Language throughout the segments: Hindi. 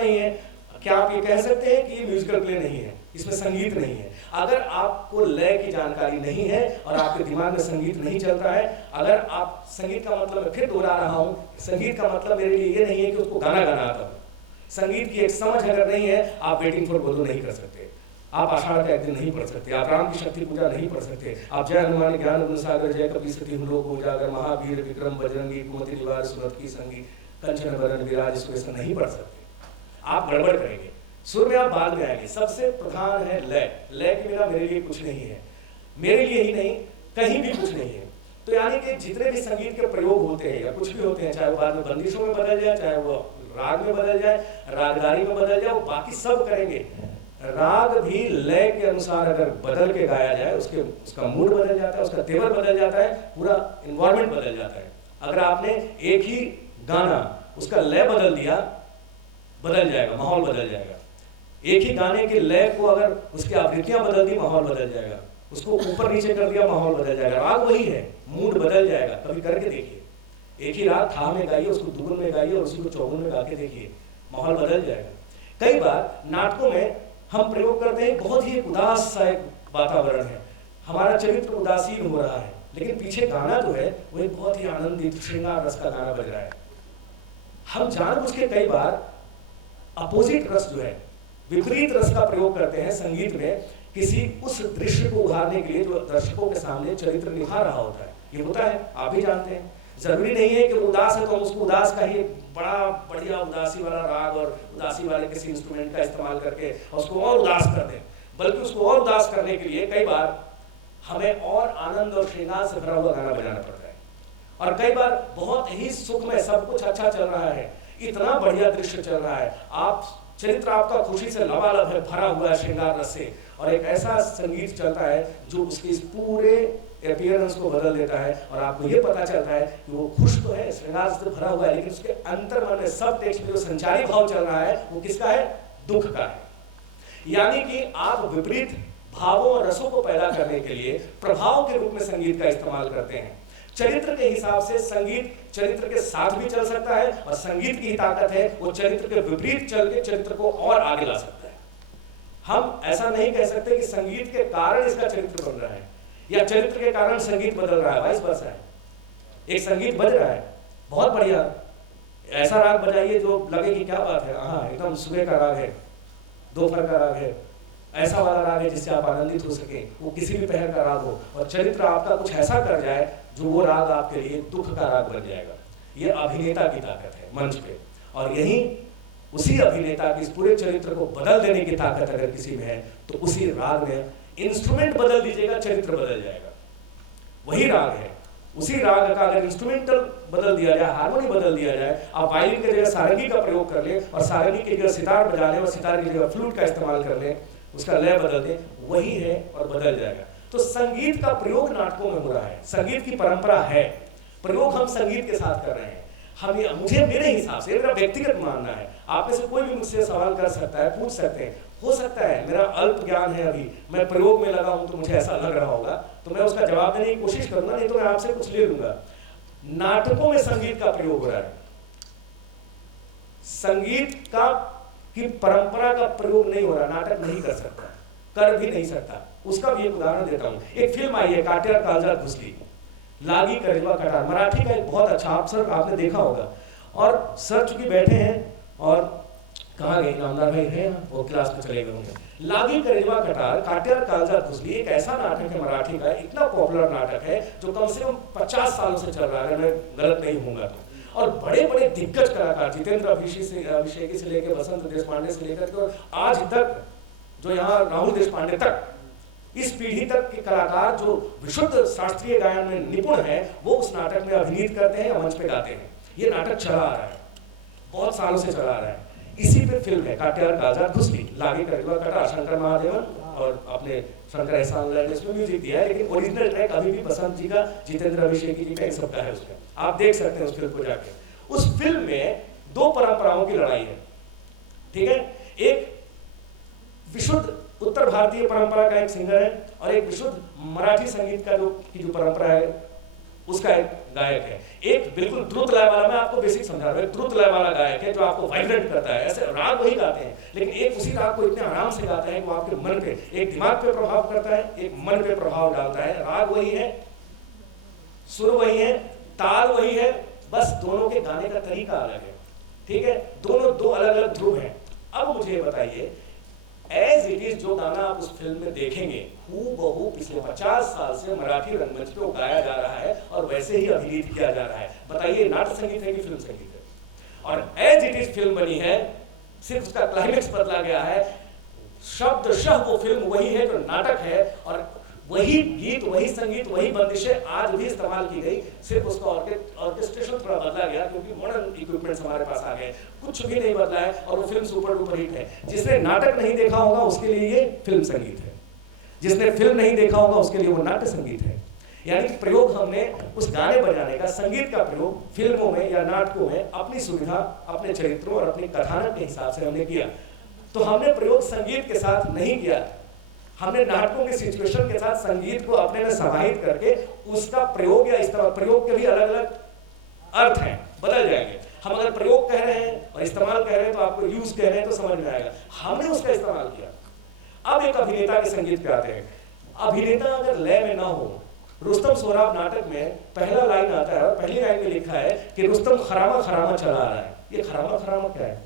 नहीं है, क्या आप ये कह सकते हैं कि ये म्यूजिकल प्ले नहीं है, इसमें संगीत नहीं है? अगर आपको लय की जानकारी नहीं है और आपके दिमाग में संगीत नहीं चलता है, अगर आप संगीत का मतलब, मैं फिर दोहरा रहा हूँ, संगीत का मतलब मेरे लिए ये नहीं है कि उसको गाना गाना आता हो। संगीत की एक समझ अगर नहीं है, आप वेटिंग फॉर गोदो नहीं कर सकते, आप आषाढ़ का एक दिन नहीं पढ़ सकते, आप राम की शक्ति पूजा नहीं पढ़ सकते, आप जय हनुमान ज्ञान गुण सागर जय कपि सती हम लोग उजागर महावीर विक्रम बजरंगी कुमति निवार सुरत की संगी कंचन बरन विराज, इसको ऐसा नहीं पढ़ सकते, आप गड़बड़ करेंगे। सुर में आप बाद में आएंगे। सबसे प्रधान है लय। लय के बिना मेरे लिए कुछ नहीं है, मेरे लिए ही नहीं, कहीं भी कुछ नहीं है। तो यानी कि जितने भी संगीत के प्रयोग होते हैं या कुछ भी होते हैं, चाहे वो बाद में बंदिशों में बदल जाए, चाहे वो राग में बदल जाए, रागदारी में बदल जाए, वो बाकी सब करेंगे। राग भी लय के अनुसार अगर बदल के गाया जाए, उसका मूड बदल जाता है, उसका तेवर बदल जाता है, पूरा इन्वायरमेंट बदल जाता है। अगर आपने एक ही गाना उसका लय बदल दिया, बदल जाएगा, माहौल बदल जाएगा। एक ही गाने के लय को अगर उसकी आवृत्तियां बदल दी, माहौल बदल जाएगा। उसको ऊपर नीचे कर दिया, माहौल बदल जाएगा। राग वही है, मूड बदल जाएगा। कभी करके देखिए, एक ही राग था में गाइए, उसको दुगुन में गाइए और उसी को चौगुन में गा के देखिए, माहौल बदल जाएगा। कई बार नाटकों में हम प्रयोग करते हैं, बहुत ही उदास सा एक वातावरण है, हमारा चरित्र उदासीन हो रहा है, लेकिन पीछे गाना जो है वो एक बहुत ही आनंदित श्रृंगार रस का गाना बज रहा है। हम जानबूझ के कई बार अपोजिट रस जो है, विपरीत रस का प्रयोग करते हैं संगीत में, किसी उस दृश्य को उभारने के लिए जो दर्शकों के सामने चरित्र निभा रहा होता है। ये होता है, आप भी जानते हैं। जरूरी नहीं है कि उदास है तो हम उसको उदास का ही बड़ा बढ़िया उदासी वाला राग और उदासी वाले किसी इंस्ट्रूमेंट का इस्तेमाल करके उसको और उदास कर दें, बल्कि उसको और उदास करने के लिए कई बार हमें और आनंद और श्रृंगार से भरा हुआ गाना बजाना पड़ता है। और कई बार बहुत ही सुख में सब कुछ अच्छा चल रहा है, इतना बढ़िया दृश्य चल रहा है, आप चरित्र आपका खुशी से लबालब है, भरा हुआ है श्रृंगार रस से, और एक ऐसा संगीत चलता है जो उसके इस पूरे अपीयरेंस को बदल देता है, और आपको ये पता चलता है कि वो खुश तो है, श्रृंगार से भरा हुआ है, लेकिन उसके अंतर मन में सब टेक्स्ट में जो संचारी भाव चल रहा है वो किसका है? दुख का है। यानी कि आप विपरीत भावों और रसों को पैदा करने के लिए प्रभाव के रूप में संगीत का इस्तेमाल करते हैं। चरित्र के हिसाब से संगीत चरित्र के साथ भी चल सकता है, और संगीत की ताकत है वो चरित्र के विपरीत चल के चरित्र को और आगे ला सकता है। हम ऐसा नहीं कह सकते कि संगीत के कारण इसका चरित्र बन रहा है या चरित्र के कारण संगीत बदल रहा है, वाइस वर्सा है। एक संगीत बज रहा है, बहुत बढ़िया, ऐसा राग बजाइए जो लगे कि क्या बात है, हाँ एकदम सुबह का राग है, दोपहर का राग है, ऐसा वाला राग है जिससे आप आनंदित हो सके, वो किसी भी पहर का राग हो, और चरित्र आपका कुछ ऐसा कर जाए जो वो राग आपके लिए दुख का राग बन जाएगा। ये अभिनेता की ताकत है मंच पे, और यही उसी अभिनेता की इस पूरे चरित्र को बदल देने की ताकत अगर किसी में है तो उसी राग में इंस्ट्रूमेंट बदल दीजिएगा, चरित्र बदल जाएगा। वही राग है, उसी राग का अगर इंस्ट्रूमेंटल बदल दिया जाए, हार्मोनी बदल दिया जाए, आप वायलिन की जगह सारंगी का प्रयोग कर ले और सारंगी की जगह सितार बजा लें और सितार की जगह फ्लूट का इस्तेमाल कर लें, उसका लय बदल दें, वही है और बदल जाएगा। तो संगीत का प्रयोग नाटकों में हो रहा है, संगीत की परंपरा है, प्रयोग हम संगीत के साथ कर रहे हैं। मुझे मेरे हिसाब से, मेरा व्यक्तिगत मानना है, आप में से कोई भी मुझसे सवाल कर सकता है, पूछ सकते हैं, हो सकता है मेरा अल्प ज्ञान है, अभी मैं प्रयोग में लगा हूं तो मुझे ऐसा लग रहा होगा, तो मैं उसका जवाब देने की कोशिश करूंगा, नहीं तो मैं आपसे कुछ ले लूंगा। नाटकों में संगीत का प्रयोग हो रहा है, संगीत का की परंपरा का प्रयोग नहीं हो रहा, नाटक नहीं कर सकता, कर भी नहीं सकता। उसका भी एक उदाहरण देता हूं। एक फिल्म आई है काटेर काळजात घुसली, लागी करेजवा कटार, मराठी का एक बहुत अच्छा, आप सर आपने देखा होगा, और सर चूंकि बैठे हैं और कहाँ गए इनामदार भाई हैं, वो क्लास में चले गए होंगे। लागी करेजवा कटार, काटेर काळजात घुसली एक ऐसा नाटक है मराठी का, इतना पॉपुलर नाटक है जो कम से कम 50 सालों से चल रहा है, अगर मैं गलत नहीं होऊंगा तो। और बड़े बड़े दिग्गज कलाकार, जितेंद्र अभिषेकी से लेकर वसंत देशपांडे से लेकर के और आज तक जो यहाँ राहुल देशपांडे तक, इस पीढ़ी तक के कलाकार जो विशुद्ध शास्त्रीय गायन में निपुण है, वो उस नाटक में अभिनीत करते हैं, मंच पे गाते हैं। ये नाटक चला आ रहा है, बहुत सालों से चला आ रहा है। इसी पे फिल्म है काटेर काळजात घुसली, लागी करेजवा कटार, शंकर महादेवन और अपने शंकर एहसान ने इसमें म्यूजिक दिया है, लेकिन ओरिजिनल ट्रैक अभी भी बसंत जी का, जितेंद्र अभिषेकी जी का, इन सबका है उसमें, आप देख सकते हैं उस फिल्म को जाके। उस फिल्म में दो परंपराओं की लड़ाई है, ठीक है, एक विशुद्ध उत्तर भारतीय परंपरा का एक सिंगर है और एक विशुद्ध मराठी संगीत का जो परंपरा है उसका एक गायक है, एक बिल्कुल द्रुत लय वाला, मैं आपको बेसिक समझा रहा हूँ, एक द्रुत लय वाला गायक है जो आपको वाइब्रेट करता है, ऐसे राग वही गाते हैं, लेकिन एक उसी राग को इतने आराम से गाते हैं कि वो आपके मन पे, एक दिमाग पे प्रभाव करता है, एक मन पे प्रभाव डालता है। राग वही है, सुर वही है, ताल वही है, बस दोनों के गाने का तरीका अलग है, ठीक है, दोनों दो अलग अलग ध्रुव हैं। अब मुझे ये बताइए, एज इट इज जो गाना आप उस फिल्म में देखेंगे, हूबहू पिछले 50 साल से मराठी रंगमंच पे वो गाया जा रहा है और वैसे ही अभिनीत किया जा रहा है। बताइए नाट्य संगीत है कि फिल्म संगीत है? और एज इट इज फिल्म बनी है, सिर्फ उसका क्लाइमेक्स बदला गया है, शब्दशः वो फिल्म वही है जो नाटक है, और वही गीत, वही संगीत, वही बंदिशें आज भी इस्तेमाल की गई, सिर्फ उसका ऑर्केस्ट्रेशन थोड़ा बदला गया क्योंकि मॉडर्न इक्विपमेंट्स हमारे पास आ गए, कुछ भी नहीं बदला है और वो फिल्म सुपर डुपर हिट है। जिसने नाटक नहीं देखा होगा उसके लिए ये फिल्म संगीत है, जिसने फिल्म नहीं देखा होगा उसके लिए वो नाट्य संगीत है। यानी कि प्रयोग हमने उस गाने बजाने का, संगीत का प्रयोग फिल्मों में या नाटकों में अपनी सुविधा, अपने चरित्रों और अपने कथानक के हिसाब से हमने किया। तो हमने प्रयोग संगीत के साथ नहीं किया, हमने नाटकों के सिचुएशन के साथ संगीत को अपने में समाहित करके उसका प्रयोग या इस्तेमाल, प्रयोग के भी अलग अलग अर्थ हैं, बदल जाएंगे। हम अगर प्रयोग कह रहे हैं और इस्तेमाल कह रहे हैं तो आपको यूज कह रहे हैं तो समझ में आएगा, हमने उसका इस्तेमाल किया। अब एक अभिनेता के संगीत पे आते हैं। अभिनेता अगर लय में ना हो, रुस्तम सोहराब नाटक में पहला लाइन आता है और पहली लाइन में लिखा है कि रुस्तम खरामा खरामा चला आ रहा है। ये खरामा खरामा क्या है,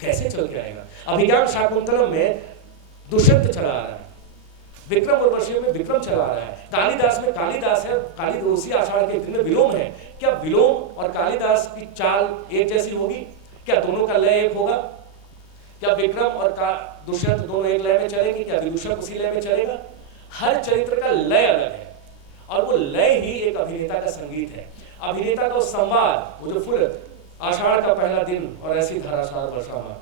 कैसे चल के आएगा? अभिज्ञान शाकुंतलम में दुष्यंत चला आ रहा है, विक्रम उर्वशी में विक्रम चला आ रहा है, कालिदास में कालिदास है, कालिदासी आषाढ़ के दिन में विलोम है। क्या विलोम और कालिदास की चाल एक जैसी होगी? क्या दोनों का लय एक होगा? क्या विक्रम और दुष्यंत दोनों एक लय में चलेंगे? क्या विदूषक उसी लय में चलेगा? हर चरित्र का लय अलग है और वो लय ही एक अभिनेता का संगीत है। अभिनेता का संवाद, वो जो फुल आषाढ़ का पहला दिन और ऐसी धारासार वर्षा में,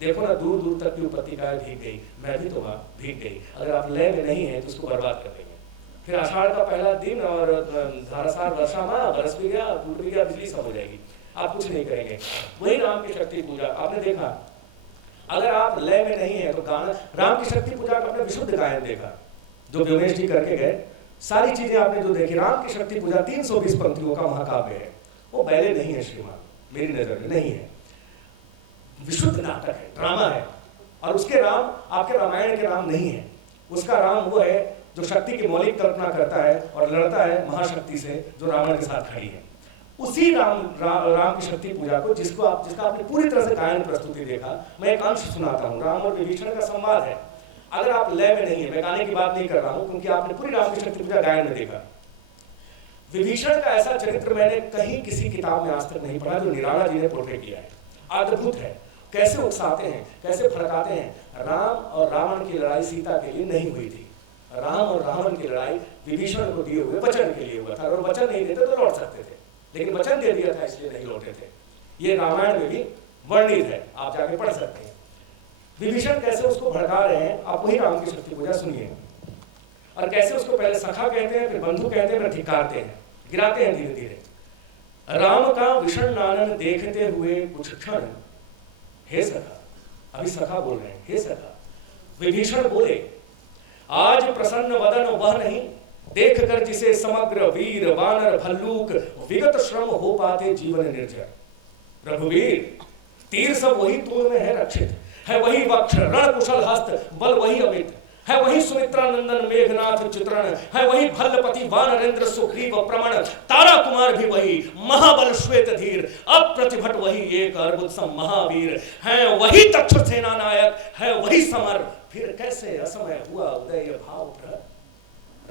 देखो ना दूर दूर तक की उपत्यकाएं भीग गई, मैं भी तो वहां भीग गई। अगर आप लय में नहीं है तो उसको बर्बाद कर देंगे। फिर आषाढ़ का पहला दिन और धारासार वर्षा में बरस भी गया, टूट भी गया, बिजली सब हो जाएगी, आप कुछ नहीं करेंगे। वही राम की शक्ति पूजा आपने देखा, अगर आप लय में नहीं है तो गाना, राम की शक्ति पूजा का आपने विशुद्ध गायन देखा जो व्योमेश जी करके गए, सारी चीजें आपने जो देखी, राम की शक्ति पूजा 320 पंक्तियों का महाकाव्य है, वो बैले नहीं है श्रीमान, मेरी नजर में नहीं है, विशुद्ध नाटक है, ड्रामा है। और उसके राम आपके रामायण के राम नहीं है, उसका राम वो है जो शक्ति की मौलिक कल्पना करता है और लड़ता है महाशक्ति से जो रावण के साथ खड़ी है। उसी राम की शक्ति पूजा को जिसका आपने पूरी तरह से गायन प्रस्तुति देखा, मैं एक अंश सुनाता हूँ। राम और विभीषण का संवाद है। अगर आप लय में नहीं है, मैं गाने की बात नहीं कर रहा हूँ क्योंकि आपने पूरी राम की शक्ति पूजा गायन में देखा। विभीषण का ऐसा चरित्र मैंने कहीं किसी किताब में आज तक नहीं पढ़ा जो निराला जी ने पोर्ट्रेट किया है। अद्भुत है, कैसे उकसाते हैं, कैसे फड़काते हैं। राम और रावण की लड़ाई सीता के लिए नहीं हुई थी, राम और रावण की लड़ाई विभीषण को दिए हुए वचन के लिए हुआ था। और वचन नहीं देते तो लौट सकते थे, लेकिन वचन दे दिया था इसलिए नहीं लौटे थे। ये रामायण में भी वर्णित है, आप जाके पढ़ सकते हैं। विभीषण कैसे उसको भड़का रहे हैं, आप वही राम की शक्ति पूजा सुनिए। और कैसे उसको पहले सखा कहते हैं, फिर बंधु कहते हैं, फिर धिक्कारते हैं, गिराते हैं धीरे धीरे। राम का विषण नानन देखते हुए कुछ क्षण, हे सखा, अभी सखा बोल रहे हैं, हे सखा। विभीषण बोले, आज प्रसन्न वदन वह नहीं, देख कर जिसे समग्र वीर वानर भल्लूक विगत श्रम हो पाते जीवन निर्जर। रघुवीर तीर सब वही तूल में है रक्षित, है वही वक्ष रण कुशल हस्त बल वही अमित, है वही सुमित्रा नंदन मेघनाथ चित्रण, है वही भल्लपति वानरेंद्र सुग्रीव प्रमण, तारा कुमार भी वही महाबल श्वेत धीर, अप्रतिभट वही एक अर्बुद सम महावीर, है वही तक्ष सेना नायक, है वही समर, फिर कैसे असमय हुआ उदय भाव प्रद।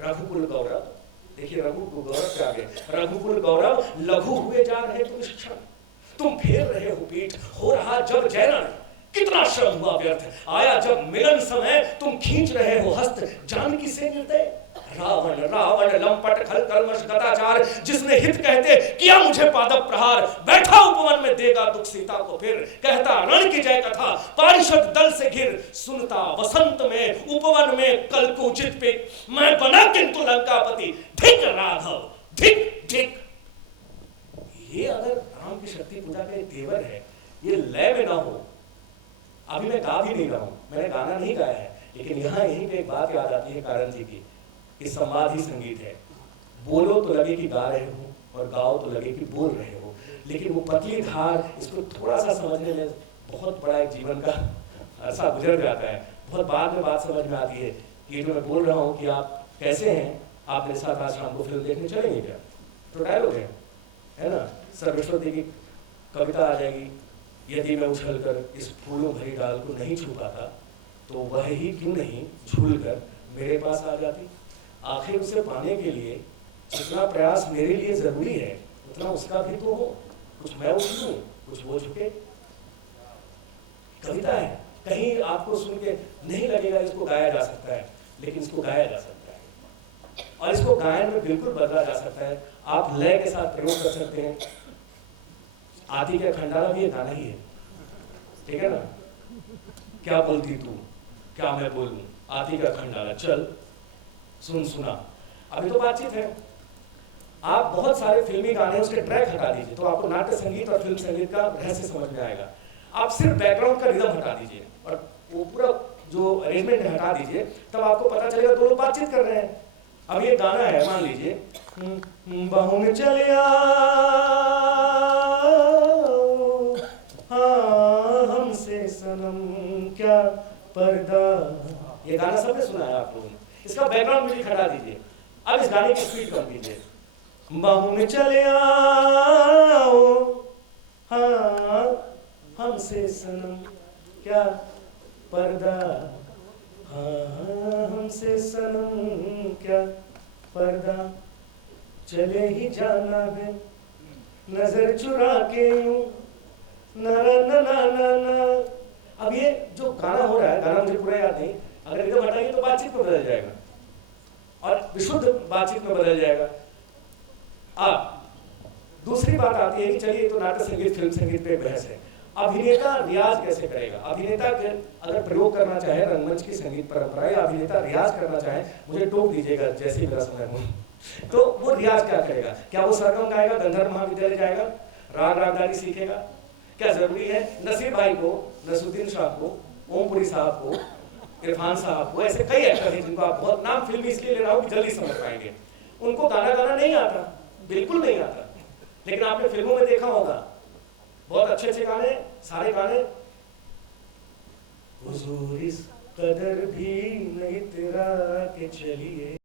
रघुकुल गौरव, देखिए रघुकुल गौरव के आगे, रघुकुल गौरव लघु हुए जा रहे तुम इस क्षण, तुम फेर रहे हो पीठ, हो रहा जब जयरण, कितना श्रम हुआ व्यर्थ, आया जब मिलन समय, तुम खींच रहे हो हस्त जानकी से निर्दय। रावण रावण लंपट खल कलमश गदाचार, जिसने हित कहते किया मुझे पादप प्रहार, बैठा उपवन में देगा दुख सीता को फिर, कहता रण की जय कथा पारिषद दल से घिर, सुनता वसंत में उपवन में कल को उचित पे, मैं बना किंतु लंकापति, धिक राघव धिक धिक। ये अगर राम की शक्ति पूजा का तेवर है, ये लय में ना हो, अभी मैं गा भी नहीं रहा हूं, मैंने गाना नहीं गाया है, लेकिन यहाँ यहीं पे एक बात याद आती है कारण जी की, कि संवाद ही संगीत है। बोलो तो लगे कि गा रहे हो, और गाओ तो लगे कि बोल रहे हो। लेकिन वो पतली धार, इसको थोड़ा सा समझने में बहुत बड़ा एक जीवन का अरसा गुजर जाता है। बहुत बाद में बात समझ में आती है कि जो मैं बोल रहा हूँ कि आप कैसे हैं, आप मेरे साथ आज शाम को फिल्म देखने चलेंगे क्या? तो डायलॉग है ना, सरस्वती की कविता आ जाएगी, यदि मैं उछल कर इस फूलों भरी डाल को नहीं छू पाता तो वह ही क्यों नहीं झूल कर मेरे पास आ जाती। आखिर उसे पाने के लिए जितना प्रयास मेरे लिए जरूरी है उतना उसका भी तो हो। कुछ मैं उछलूं, कुछ वो झुके। कविता है, कहीं आपको सुन के नहीं लगेगा इसको गाया जा सकता है, लेकिन इसको गाया जा सकता है और इसको गायन में बिल्कुल बदला जा सकता है। आप लय के साथ प्रयोग कर सकते हैं। आदि का खंडाला भी ये गाना ही है, ठीक है ना? क्या बोलती तू, क्या मैं बोलूं, आदि का खंडाला, चल सुन सुना। अभी तो बातचीत है। आप बहुत सारे फिल्मी गाने उसके ट्रैक हटा दीजिए तो आपको नाट्य संगीत और फिल्म संगीत का रहस्य समझ में आएगा। आप सिर्फ बैकग्राउंड का रिदम हटा दीजिए और वो पूरा जो अरेंजमेंट है हटा दीजिए, तब आपको पता चलेगा दो लोग बातचीत कर रहे हैं। अब ये गाना है, मान लीजिए बाहों में चले हमसे सनम क्या पर्दा, ये गाना सबने सुना है आप लोगों ने। इसका बैकग्राउंड म्यूजिक हटा दीजिए, अब इस गाने की स्पीड कम कीजिए। बाहों में चले आओ हाँ हमसे सनम क्या पर्दा, हाँ हमसे सनम क्या पर्दा, चले ही जाना है नजर चुरा के यूं ना ना ना ना ना। अब ये जो गाना हो रहा है, गाना मुझे पूरा याद नहीं, अगर एकदम हटाएंगे तो बातचीत में बदल जाएगा और विशुद्ध बातचीत में बदल जाएगा। दूसरी बात आती है कि चलिए तो नाट्य संगीत फिल्म संगीत पे बहस है, अभिनेता रियाज कैसे करेगा? अभिनेता अगर प्रयोग करना चाहे रंगमंच की संगीत परंपरा या अभिनेता रियाज करना चाहे, मुझे टोक दीजिएगा जैसे ही मेरा समय हो, तो वो रियाज क्या करेगा? क्या वो सरगम गाएगा, गंधर्व महाविद्यालय जाएगा, राग रागदारी सीखेगा? क्या जरूरी है? नसीर भाई को, नसरुद्दीन शाह को, ओमपुरी साहब को, इरफान साहब को, ऐसे कई एक्टर हैं जिनको आप बहुत नाम फिल्म इसलिए ले रहा हूँ कि जल्दी समझ पाएंगे। उनको गाना गाना नहीं आता, बिल्कुल नहीं आता, लेकिन आपने फिल्मों में देखा होगा बहुत अच्छे अच्छे गाने, सारे गाने। हुजूर इस कदर भी नहीं तेरा के चलिए